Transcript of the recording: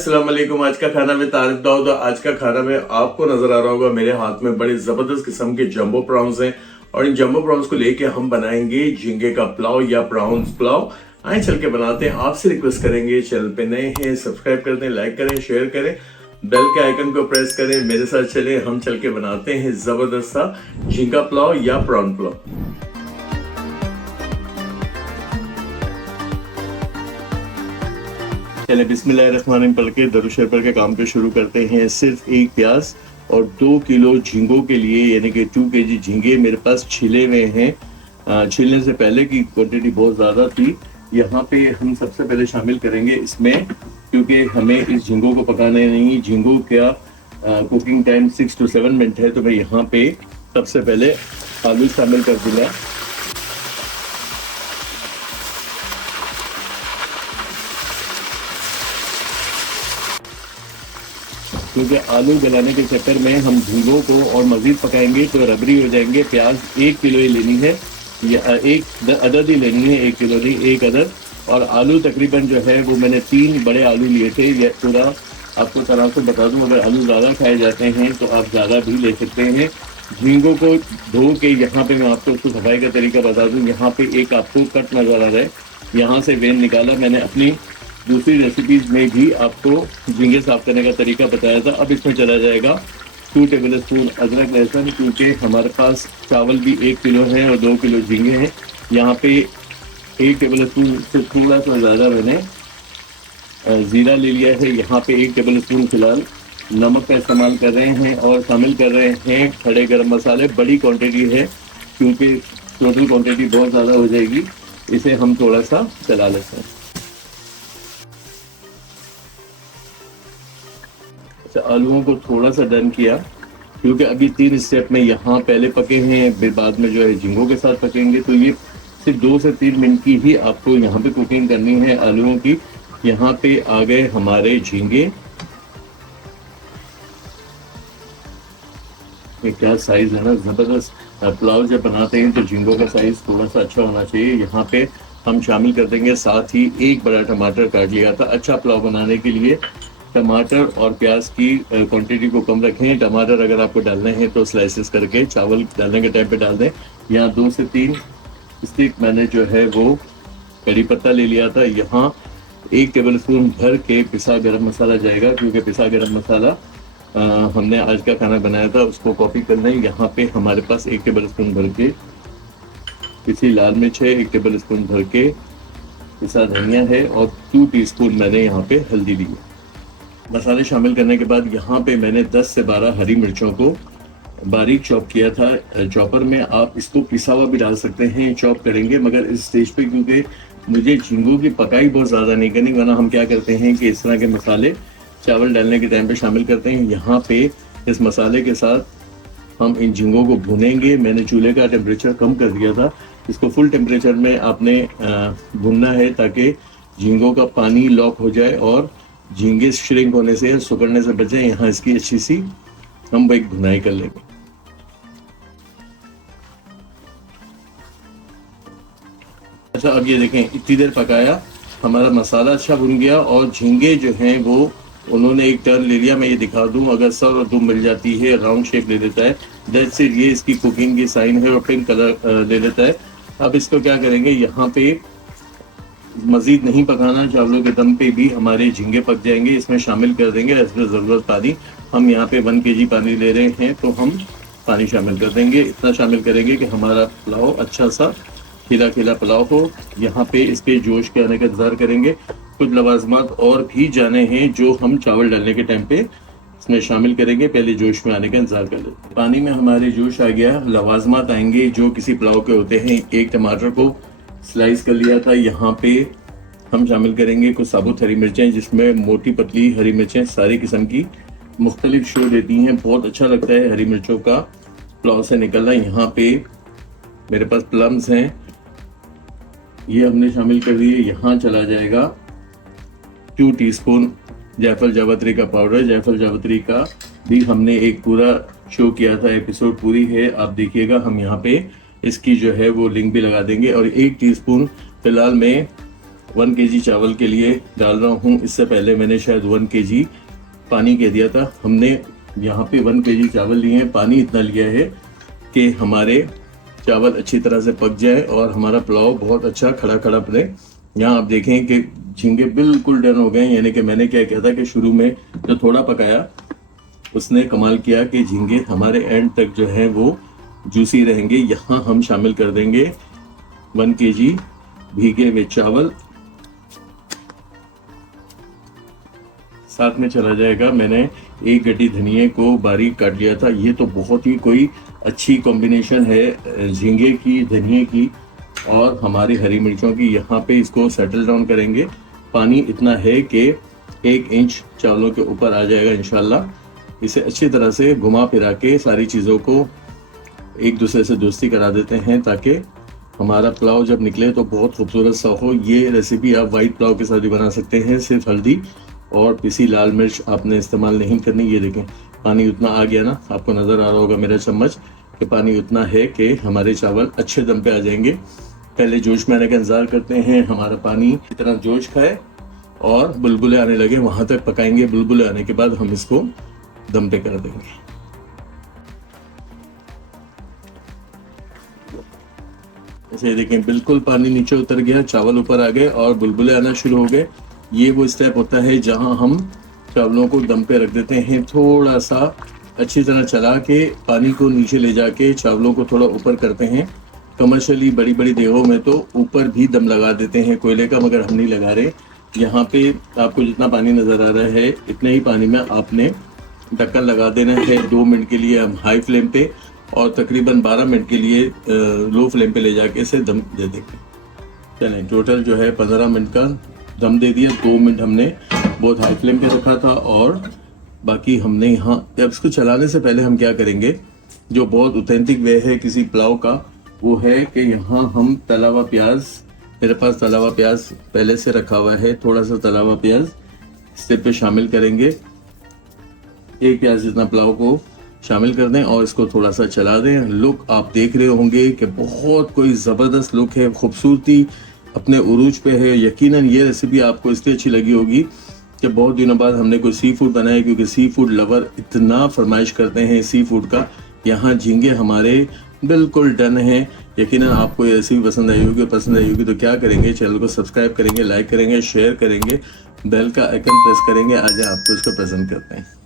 अस्सलाम वालेकुम। आज का खाना में तारिफ दाऊद। आज का खाना में आपको नजर आ रहा होगा मेरे हाथ में बड़े जबरदस्त किस्म के जंबो प्रॉन्स हैं और इन जंबो प्रॉन्स को लेके हम बनाएंगे झींगे का पुलाव या प्रॉन्स पुलाव। आए चल के बनाते हैं। आपसे रिक्वेस्ट करेंगे, चैनल पे नए हैं सब्सक्राइब कर दें, लाइक करें, शेयर करें, बेल के आइकन को प्रेस करें। मेरे साथ चले, हम चल के बनाते हैं जबरदस्त सा झींगा पुलाव या प्रॉन पुलाव। चले बिस्मिल्लाहिर्रहमानिर्रहीम पढ़ के दरूद शरीफ पढ़ के काम को शुरू करते हैं। सिर्फ एक प्याज और 2 किलो झींगों के लिए यानी कि 2 kg झींगे मेरे पास छिले हुए हैं। छिलने से पहले की क्वांटिटी बहुत ज़्यादा थी। यहाँ पे हम सबसे पहले शामिल करेंगे इसमें, क्योंकि हमें इस झींगों को पकाना नहीं, झींगों का कुकिंग टाइम 6 to 7 मिनट है। तो मैं यहाँ पे सबसे पहले आलू शामिल कर दूँगा। क्योंकि आलू गलाने के चक्कर में हम झींगों को और मज़ीद पकाएंगे तो रबड़ी हो जाएंगे। प्याज 1 किलो ही लेनी है, या एक अदद ही लेनी है, 1 किलो नहीं, 1 अदद। और आलू तकरीबन जो है वो मैंने 3 बड़े आलू लिए थे। ये पूरा आपको तरह से बता दूं, अगर आलू ज़्यादा खाए जाते हैं तो आप ज़्यादा भी ले सकते हैं। झींगों को धो के यहाँ पे मैं आपको उसको सफाई का तरीका बता दूँ। यहाँ पे एक आपको कट नज़र आ रहा है, यहाँ से वेन निकाला। मैंने अपनी दूसरी रेसिपीज़ में भी आपको झींगे साफ करने का तरीका बताया था। अब इसमें चला जाएगा 2 टेबल स्पून अदरक लहसुन, क्योंकि हमारे पास चावल भी 1 किलो है और 2 किलो झींगे हैं। यहाँ पे 1 टेबल स्पून से थोड़ा सा ज़्यादा मैंने ज़ीरा ले लिया है। यहाँ पे 1 टेबल स्पून फिलहाल नमक का इस्तेमाल कर रहे हैं और शामिल कर रहे हैं खड़े गरम मसाले। बड़ी क्वांटिटी है क्योंकि टोटल क्वांटिटी बहुत ज़्यादा हो जाएगी, इसे हम थोड़ा सा चला लेते हैं। आलूओं को थोड़ा सा डन किया, क्योंकि अभी 3 स्टेप में यहाँ पहले पके हैं, फिर बाद में जो है झींगों के साथ पकेंगे। तो ये सिर्फ 2 से 3 मिनट की ही आपको यहाँ पे कुकिंग करनी है आलूओं की। यहाँ पे आ गए हमारे झींगे। ये क्या साइज है ना, जबरदस्त। पुलाव जब बनाते हैं तो झींगों का साइज थोड़ा सा अच्छा होना चाहिए। यहाँ पे हम शामिल कर देंगे, साथ ही 1 बड़ा टमाटर काट लिया था। अच्छा पुलाव बनाने के लिए टमाटर और प्याज की क्वांटिटी को कम रखें। टमाटर अगर आपको डालने हैं तो स्लाइसेस करके चावल डालने के टाइम पे डाल दें। यहाँ 2 से 3 स्टिक मैंने जो है वो कड़ी पत्ता ले लिया था। यहाँ 1 टेबल स्पून भर के पिसा गरम मसाला जाएगा, क्योंकि पिसा गरम मसाला हमने आज का खाना बनाया था, उसको कॉपी करना है। यहाँ पे हमारे पास 1 टेबल स्पून भर के पिसी लाल मिर्च है, 1 टेबल स्पून भर के पिसा धनिया है और 2 टीस्पून मैंने यहाँ पे हल्दी ली है। मसाले शामिल करने के बाद यहाँ पे मैंने 10 से 12 हरी मिर्चों को बारीक चॉप किया था चॉपर में। आप इसको पिसा हुआ भी डाल सकते हैं, चॉप करेंगे, मगर इस स्टेज पे क्योंकि मुझे झींगों की पकाई बहुत ज़्यादा नहीं करनी, वरना हम क्या करते हैं कि इस तरह के मसाले चावल डालने के टाइम पे शामिल करते हैं। यहाँ पे इस मसाले के साथ हम इन झींगों को भुनेंगे। मैंने चूल्हे का टेम्परेचर कम कर दिया था, इसको फुल टेम्परेचर में आपने भुनना है ताकि झींगों का पानी लॉक हो जाए और झींगे श्रिंक होने से, सुकड़ने से बचे। यहाँ इसकी अच्छी सी हम एक भुनाई कर लेंगे। अच्छा, अब ये देखें, इतनी देर पकाया, हमारा मसाला अच्छा भुन गया और झींगे जो हैं वो उन्होंने एक टर्न ले लिया। मैं ये दिखा दूं, अगर सर और दुम मिल जाती है, राउंड शेप ले लेता है, दैट्स इट, ये इसकी कुकिंग की साइन है। और पिंक कलर ले लेता है। अब इसको क्या करेंगे, यहाँ पे मज़ीद नहीं पकाना, चावलों के दम पे भी हमारे झींगे पक जाएंगे। इसमें शामिल कर देंगे एज पर ज़रूरत पानी। हम यहाँ पे 1 kg पानी ले रहे हैं तो हम पानी शामिल कर देंगे। इतना शामिल करेंगे कि हमारा पुलाव अच्छा सा खिला खिला पुलाव हो। यहाँ पे इसके जोश के आने का इंतज़ार करेंगे। कुछ लवाजमात और भी जाने हैं जो हम चावल डालने के टाइम पे इसमें शामिल करेंगे। पहले जोश में आने का इंतजार कर लेते हैं। पानी में हमारे जोश आ गया, लवाजमात आएंगे जो किसी पुलाव के होते हैं। 1 टमाटर को स्लाइस कर लिया था। यहाँ पे हम शामिल करेंगे कुछ साबुत हरी मिर्चें, जिसमें मोटी पतली हरी मिर्चें सारी किस्म की मुख्तलिफ शो देती हैं। बहुत अच्छा लगता है हरी मिर्चों का पुलाव से निकलना। यहाँ पे मेरे पास प्लम्स हैं, ये हमने शामिल कर दिए। यहाँ चला जाएगा 2 टीस्पून जायफल जावित्री का पाउडर। जायफल जावित्री का भी हमने एक पूरा शो किया था, एपिसोड पूरी है, आप देखिएगा। हम यहाँ पे इसकी जो है वो लिंक भी लगा देंगे। और 1 टीस्पून फिलहाल मैं 1 केजी चावल के लिए डाल रहा हूँ। इससे पहले मैंने शायद 1 केजी पानी कह दिया था। हमने यहाँ पे 1 केजी चावल लिए हैं, पानी इतना लिया है कि हमारे चावल अच्छी तरह से पक जाए और हमारा पुलाव बहुत अच्छा खड़ा खड़ा बने। यहाँ आप देखें कि झींगे बिल्कुल डन हो गए, यानी कि मैंने क्या किया था कि शुरू में जो थोड़ा पकाया उसने कमाल किया कि झींगे हमारे एंड तक जो है वो जूसी रहेंगे। यहाँ हम शामिल कर देंगे 1 केजी भीगे हुए चावल, साथ में चला जाएगा मैंने 1 गड्डी धनिया को बारीक काट लिया था। ये तो बहुत ही कोई अच्छी कॉम्बिनेशन है झींगे की, धनिया की और हमारी हरी मिर्चों की। यहाँ पे इसको सेटल डाउन करेंगे। पानी इतना है कि 1 इंच चावलों के ऊपर आ जाएगा इंशाल्लाह। इसे अच्छी तरह से घुमा फिरा के सारी चीज़ों को एक दूसरे से दोस्ती करा देते हैं ताकि हमारा पुलाव जब निकले तो बहुत खूबसूरत सा हो। ये रेसिपी आप वाइट पुलाव के साथ भी बना सकते हैं। सिर्फ हल्दी और पिसी लाल मिर्च आपने इस्तेमाल नहीं करनी। ये देखें पानी उतना आ गया ना, आपको नज़र आ रहा होगा मेरा चम्मच कि पानी उतना है कि हमारे चावल अच्छे दम पे आ जाएंगे। पहले जोश में आने का इंतज़ार करते हैं, हमारा पानी इतना जोश खाए और बुलबुले आने लगे, वहाँ तक पकाएंगे। बुलबुले आने के बाद हम इसको दम पे कर देंगे। ऐसे देखें बिल्कुल पानी नीचे उतर गया, चावल ऊपर आ गए और बुलबुले आना शुरू हो गए। ये वो स्टेप होता है जहां हम चावलों को दम पे रख देते हैं। थोड़ा सा अच्छी तरह चला के पानी को नीचे ले जाके चावलों को थोड़ा ऊपर करते हैं। कमर्शियली बड़ी बड़ी देहों में तो ऊपर भी दम लगा देते हैं कोयले का, मगर हम नहीं लगा रहे। यहाँ पे आपको जितना पानी नज़र आ रहा है इतने ही पानी में आपने ढक्कन लगा देना है। 2 मिनट के लिए हम हाई फ्लेम पे और तकरीबन 12 मिनट के लिए लो फ्लेम पे ले जाके इसे दम दे देंगे। चलें, टोटल जो है 15 मिनट का दम दे दिया। 2 मिनट हमने बहुत हाई फ्लेम पे रखा था और बाकी हमने यहाँ, अब इसको चलाने से पहले हम क्या करेंगे, जो बहुत ऑथेंटिक वे है किसी पुलाव का, वो है कि यहाँ हम तला हुआ प्याज, मेरे पास तला हुआ प्याज पहले से रखा हुआ है, थोड़ा सा तला हुआ प्याज स्टेप पे शामिल करेंगे। 1 प्याज जितना पुलाव को शामिल कर दें और इसको थोड़ा सा चला दें। लुक आप देख रहे होंगे कि बहुत कोई ज़बरदस्त लुक है, खूबसूरती अपने उरूज पे है। यकीनन ये रेसिपी आपको इसलिए अच्छी लगी होगी कि बहुत दिनों बाद हमने कोई सी फूड बनाया, क्योंकि सी फूड लवर इतना फरमाइश करते हैं सी फूड का। यहाँ झींगे हमारे बिल्कुल डन है। यकीनन आपको ये रेसिपी पसंद आई होगी, पसंद आई होगी तो क्या करेंगे, चैनल को सब्सक्राइब करेंगे, लाइक करेंगे, शेयर करेंगे, बेल का आइकन प्रेस करेंगे। आज आपको इसको प्रेजेंट करते हैं।